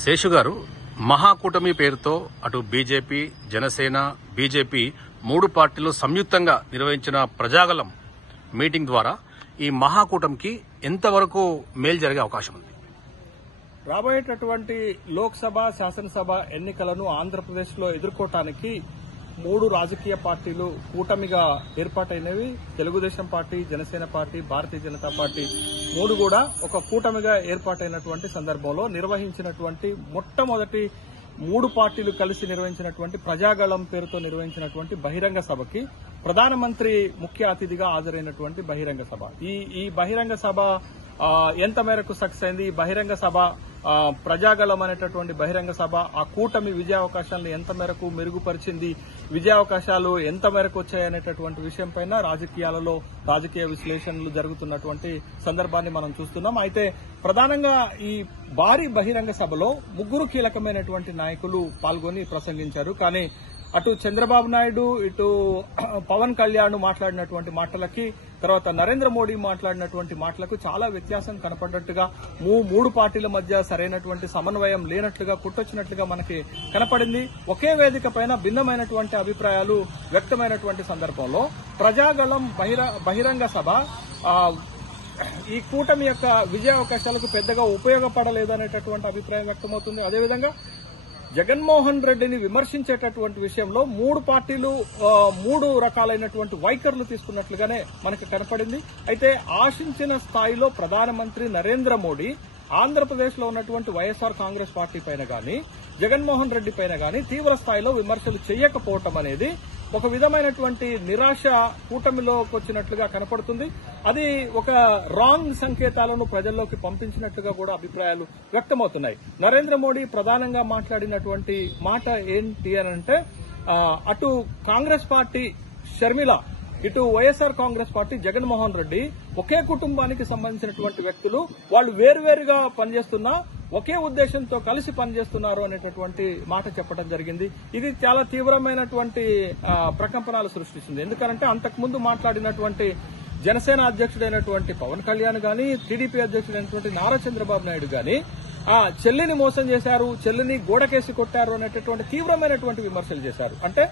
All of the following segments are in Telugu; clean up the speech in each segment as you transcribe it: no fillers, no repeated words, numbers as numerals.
శేషు గారు, మహాకూటమి పేరుతో అటు బీజేపీ, జనసేన, బీజేపీ మూడు పార్టీలు సంయుక్తంగా నిర్వహించిన ప్రజాగలం మీటింగ్ ద్వారా ఈ మహాకూటమికి ఎంతవరకు మేలు జరిగే అవకాశం ఉంది? రాబోయేటటువంటి లోక్సభ, శాసనసభ ఎన్నికలను ఆంధ్రప్రదేశ్లో ఎదుర్కోవటానికి మూడు రాజకీయ పార్టీలు కూటమిగా ఏర్పాటైనవి. Telugu Desam party, Janasena party, Bharatiya Janata party మూడు కూడా ఒక కూటమిగా ఏర్పాటైనటువంటి సందర్భంలో నిర్వహించినటువంటి మొట్టమొదటి మూడు పార్టీలు కలిసి నిర్వహించినటువంటి ప్రజాగళం పేరుతో నిర్వహించినటువంటి బహిరంగ సభకి ప్రధానమంత్రి ముఖ్య అతిథిగా హాజరైనటువంటి బహిరంగ సభ. ఈ బహిరంగ సభ ఎంత మేరకు సక్సెస్ అయింది? ఈ బహిరంగ సభ, ప్రజాగళం అనేటటువంటి బహిరంగ సభ ఆ కూటమి విజయావకాశాలను ఎంత మేరకు మెరుగుపరిచింది, విజయావకాశాలు ఎంత మేరకు వచ్చాయనేటటువంటి విషయం పైన రాజకీయాలలో రాజకీయ విశ్లేషణలు జరుగుతున్నటువంటి సందర్భాన్ని మనం చూస్తున్నాం. అయితే ప్రధానంగా ఈ భారీ బహిరంగ సభలో ముగ్గురు కీలకమైనటువంటి నాయకులు పాల్గొని ప్రసంగించారు. కానీ అటు చంద్రబాబు నాయుడు, ఇటు పవన్ కళ్యాణ్ మాట్లాడినటువంటి మాటలకి, తర్వాత నరేంద్ర మోడీ మాట్లాడినటువంటి మాటలకు చాలా వ్యత్యాసం కనపడ్డట్టుగా, మూడు పార్టీల మధ్య సరైనటువంటి సమన్వయం లేనట్లుగా, కుట్టొచ్చినట్లుగా మనకి కనపడింది. ఒకే వేదిక పైన భిన్నమైనటువంటి అభిప్రాయాలు వ్యక్తమైనటువంటి సందర్భంలో ప్రజాగళం బహిరంగ సభ ఈ కూటమి యొక్క విజయావకాశాలకు పెద్దగా ఉపయోగపడలేదనేటటువంటి అభిప్రాయం వ్యక్తమవుతుంది. అదేవిధంగా జగన్మోహన్ రెడ్డిని విమర్శించేటటువంటి విషయంలో మూడు పార్టీలు మూడు రకాలైనటువంటి వైఖరులు తీసుకున్నట్లుగానే మనకు కనపడింది. అయితే ఆశించిన స్థాయిలో ప్రధానమంత్రి నరేంద్ర మోడీ ఆంధ్రప్రదేశ్ లో ఉన్నటువంటి వైఎస్ఆర్ కాంగ్రెస్ పార్టీ పైన గాని, జగన్మోహన్ రెడ్డి పైన గాని తీవ్ర స్థాయిలో విమర్శలు చేయకపోవటం అనేది ఒక విధమైనటువంటి నిరాశ కూటమిలోకి వచ్చినట్లుగా కనపడుతుంది. అది ఒక రాంగ్ సంకేతాలను ప్రజల్లోకి పంపించినట్లుగా కూడా అభిప్రాయాలు వ్యక్తమవుతున్నాయి. నరేంద్ర మోడీ ప్రధానంగా మాట్లాడినటువంటి మాట ఏంటి అనంటే, అటు కాంగ్రెస్ పార్టీ షర్మిల, ఇటు వైఎస్ఆర్ కాంగ్రెస్ పార్టీ జగన్మోహన్ రెడ్డి ఒకే కుటుంబానికి సంబంధించినటువంటి వ్యక్తులు. వాళ్ళు వేరువేరుగా పనిచేస్తున్నా ఒకే ఉద్దేశంతో కలిసి పనిచేస్తున్నారు అనేటటువంటి మాట చెప్పడం జరిగింది. ఇది చాలా తీవ్రమైనటువంటి ప్రకంపనలు సృష్టిస్తుంది. ఎందుకంటే అంతకుముందు మాట్లాడినటువంటి జనసేన అధ్యక్షుడైనటువంటి పవన్ కళ్యాణ్ గాని, టీడీపీ అధ్యక్షుడైనటువంటి నారా చంద్రబాబు నాయుడు గాని చెల్లిని మోసం చేశారు, చెల్లిని గోడకేసి కొట్టారు అనేటటువంటి తీవ్రమైనటువంటి విమర్శలు చేశారు. అంటే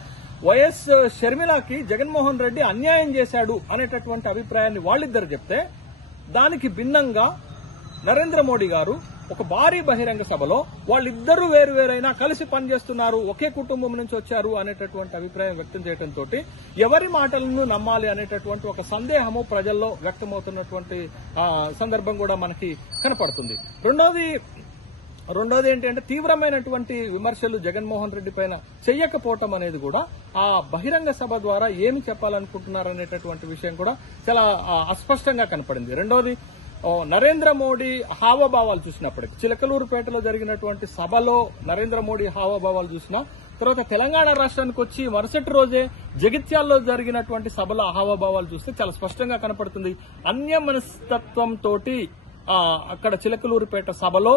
వైఎస్ షర్మిలకి జగన్మోహన్ రెడ్డి అన్యాయం చేశాడు అనేటటువంటి అభిప్రాయాన్ని వాళ్ళిద్దరు చెప్తే, దానికి భిన్నంగా నరేంద్ర మోడీ గారు ఒక భారీ బహిరంగ సభలో వాళ్ళిద్దరూ వేరువేరైనా కలిసి పనిచేస్తున్నారు, ఒకే కుటుంబం నుంచి వచ్చారు అనేటటువంటి అభిప్రాయం వ్యక్తం చేయడంతో ఎవరి మాటలను నమ్మాలి అనేటటువంటి ఒక సందేహము ప్రజల్లో వ్యక్తమవుతున్నటువంటి సందర్భం కూడా మనకి కనపడుతుంది. రెండోది ఏంటంటే, తీవ్రమైనటువంటి విమర్శలు జగన్మోహన్ రెడ్డి పైన చెయ్యకపోవటం అనేది కూడా ఆ బహిరంగ సభ ద్వారా ఏమి చెప్పాలనుకుంటున్నారనేటటువంటి విషయం కూడా చాలా అస్పష్టంగా కనపడింది. రెండోది, నరేంద్ర మోడీ హావభావాలు చూసినప్పటికీ, చిలకలూరుపేటలో జరిగినటువంటి సభలో నరేంద్ర మోడీ హావభావాలు చూసినా, తర్వాత తెలంగాణ రాష్ట్రానికి వచ్చి మరుసటి రోజే జగిత్యాల్లో జరిగినటువంటి సభల హావభావాలు చూస్తే చాలా స్పష్టంగా కనపడుతుంది. అన్యమనస్తత్వంతో అక్కడ చిలకలూరుపేట సభలో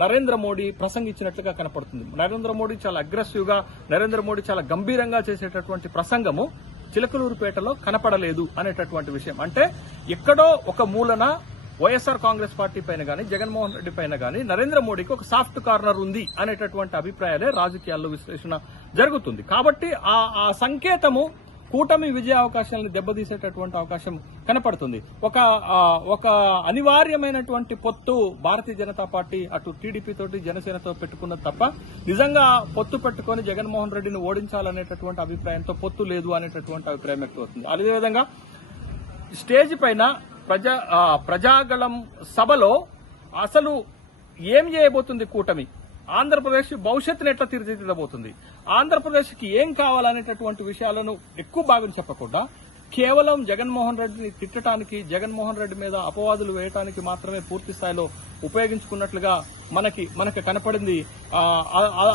నరేంద్ర మోడీ ప్రసంగించినట్లుగా కనపడుతుంది. నరేంద్ర మోడీ చాలా అగ్రెసివ్ గా, నరేంద్ర మోడీ చాలా గంభీరంగా చేసేటటువంటి ప్రసంగము చిలకలూరుపేటలో కనపడలేదు అనేటటువంటి విషయం. అంటే ఎక్కడో ఒక మూలన వైఎస్ఆర్ కాంగ్రెస్ పార్టీ పైన గాని, జగన్మోహన్ రెడ్డి పైన గాని నరేంద్ర మోడీకి ఒక సాఫ్ట్ కార్నర్ ఉంది అనేటటువంటి అభిప్రాయాలే రాజకీయాల్లో విశ్లేషణ జరుగుతుంది. కాబట్టి ఆ సంకేతము కూటమి విజయ అవకాశాలను దెబ్బతీసేటటువంటి అవకాశం కనపడుతుంది. ఒక అనివార్యమైనటువంటి పొత్తు భారతీయ జనతా పార్టీ అటు టీడీపీ తోటి, జనసేనతో పెట్టుకున్నది తప్ప నిజంగా పొత్తు పెట్టుకుని జగన్మోహన్ రెడ్డిని ఓడించాలనేటటువంటి అభిప్రాయంతో పొత్తు లేదు అనేటటువంటి అభిప్రాయం వ్యక్తమవుతుంది. అదేవిధంగా స్టేజ్ పైన ప్రజాగళం సభలో అసలు ఏం చేయబోతుంది కూటమి, ఆంధ్రప్రదేశ్ భవిష్యత్తును ఎట్లా తీర్చిదిద్దబోతుంది, ఆంధ్రప్రదేశ్కి ఏం కావాలనేటటువంటి విషయాలను ఎక్కువ భాగం చెప్పకుండా కేవలం జగన్మోహన్ రెడ్డిని తిట్టడానికి, జగన్మోహన్ రెడ్డి మీద అపవాదులు వేయడానికి మాత్రమే పూర్తి స్థాయిలో ఉపయోగించుకున్నట్లుగా మనకి కనపడింది.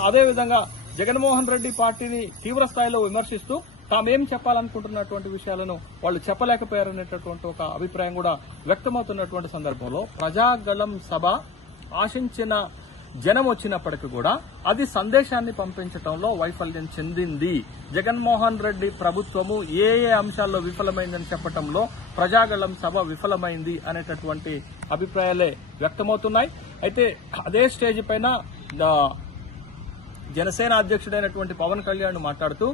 అదేవిధంగా జగన్మోహన్ రెడ్డి పార్టీని తీవ్ర స్థాయిలో విమర్శిస్తూ తామేం చెప్పాలనుకుంటున్నటువంటి విషయాలను వాళ్ళు చెప్పలేకపోయారనేటటువంటి ఒక అభిప్రాయం కూడా వ్యక్తమవుతున్నటువంటి సందర్భంలో ప్రజాగళం సభ ఆశించిన జనం వచ్చినప్పటికీ కూడా అది సందేశాన్ని పంపించడంలో వైఫల్యం చెందింది. జగన్మోహన్ రెడ్డి ప్రభుత్వము ఏ అంశాల్లో విఫలమైందని చెప్పడంలో ప్రజాగళం సభ విఫలమైంది అనేటటువంటి అభిప్రాయాలే వ్యక్తమవుతున్నాయి. అయితే అదే స్టేజ్ పైన జనసేన అధ్యక్షుడైనటువంటి పవన్ కళ్యాణ్ మాట్లాడుతూ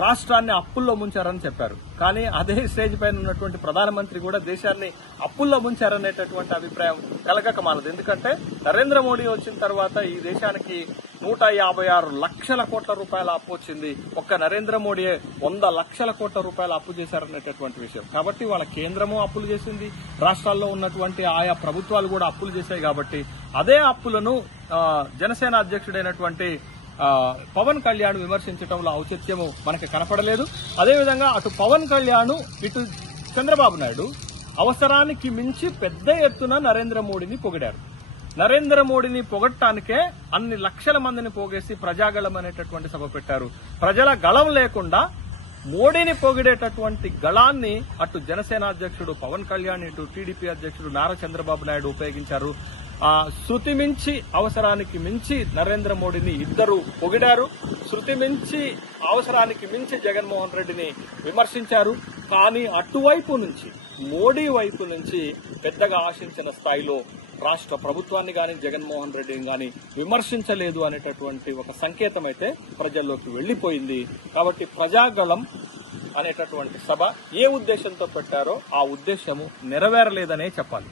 రాష్ట్రాన్ని అప్పుల్లో ముంచారని చెప్పారు. కానీ అదే స్టేజ్ పైన ఉన్నటువంటి ప్రధానమంత్రి కూడా దేశాన్ని అప్పుల్లో ముంచారనేటటువంటి అభిప్రాయం కలగక మానదు. ఎందుకంటే నరేంద్ర మోడీ వచ్చిన తర్వాత ఈ దేశానికి 156 లక్షల కోట్ల రూపాయల అప్పు వచ్చింది. ఒక్క నరేంద్ర మోడీ 100 లక్షల కోట్ల రూపాయల అప్పు చేశారనేటటువంటి విషయం. కాబట్టి వాళ్ళ కేంద్రము అప్పులు చేసింది, రాష్ట్రాల్లో ఉన్నటువంటి ఆయా ప్రభుత్వాలు కూడా అప్పులు చేశాయి. కాబట్టి అదే అప్పులను జనసేన అధ్యక్షుడైనటువంటి పవన్ కళ్యాణ్ విమర్శించడంలో ఔచిత్యము మనకి కనపడలేదు. అదేవిధంగా అటు పవన్ కళ్యాణ్ ఇటు చంద్రబాబు నాయుడు అవసరానికి మించి పెద్ద ఎత్తున నరేంద్ర మోడీని పొగిడారు. నరేంద్ర మోడీని పొగట్టానికే అన్ని లక్షల మందిని పోగేసి ప్రజాగళం అనేటటువంటి సభ పెట్టారు. ప్రజల గళం లేకుండా మోడీని పొగిడేటటువంటి గళాన్ని అటు జనసేన అధ్యక్షుడు పవన్ కళ్యాణ్, ఇటు టీడీపీ అధ్యక్షుడు నారా చంద్రబాబు నాయుడు ఉపయోగించారు. శృతి మించి అవసరానికి మించి నరేంద్ర మోడీని ఇద్దరు పొగిడారు. శృతి మించి అవసరానికి మించి జగన్మోహన్ రెడ్డిని విమర్శించారు. కానీ అటువైపు నుంచి మోడీ వైపు నుంచి పెద్దగా ఆశించిన స్థాయిలో రాష్ట్ర ప్రభుత్వాన్ని గాని జగన్మోహన్ రెడ్డిని గాని విమర్శించలేదు అనేటటువంటి ఒక సంకేతం అయితే ప్రజల్లోకి వెళ్లిపోయింది. కాబట్టి ప్రజాగళం అనేటటువంటి సభ ఏ ఉద్దేశంతో పెట్టారో ఆ ఉద్దేశము నెరవేరలేదనే చెప్పాలి.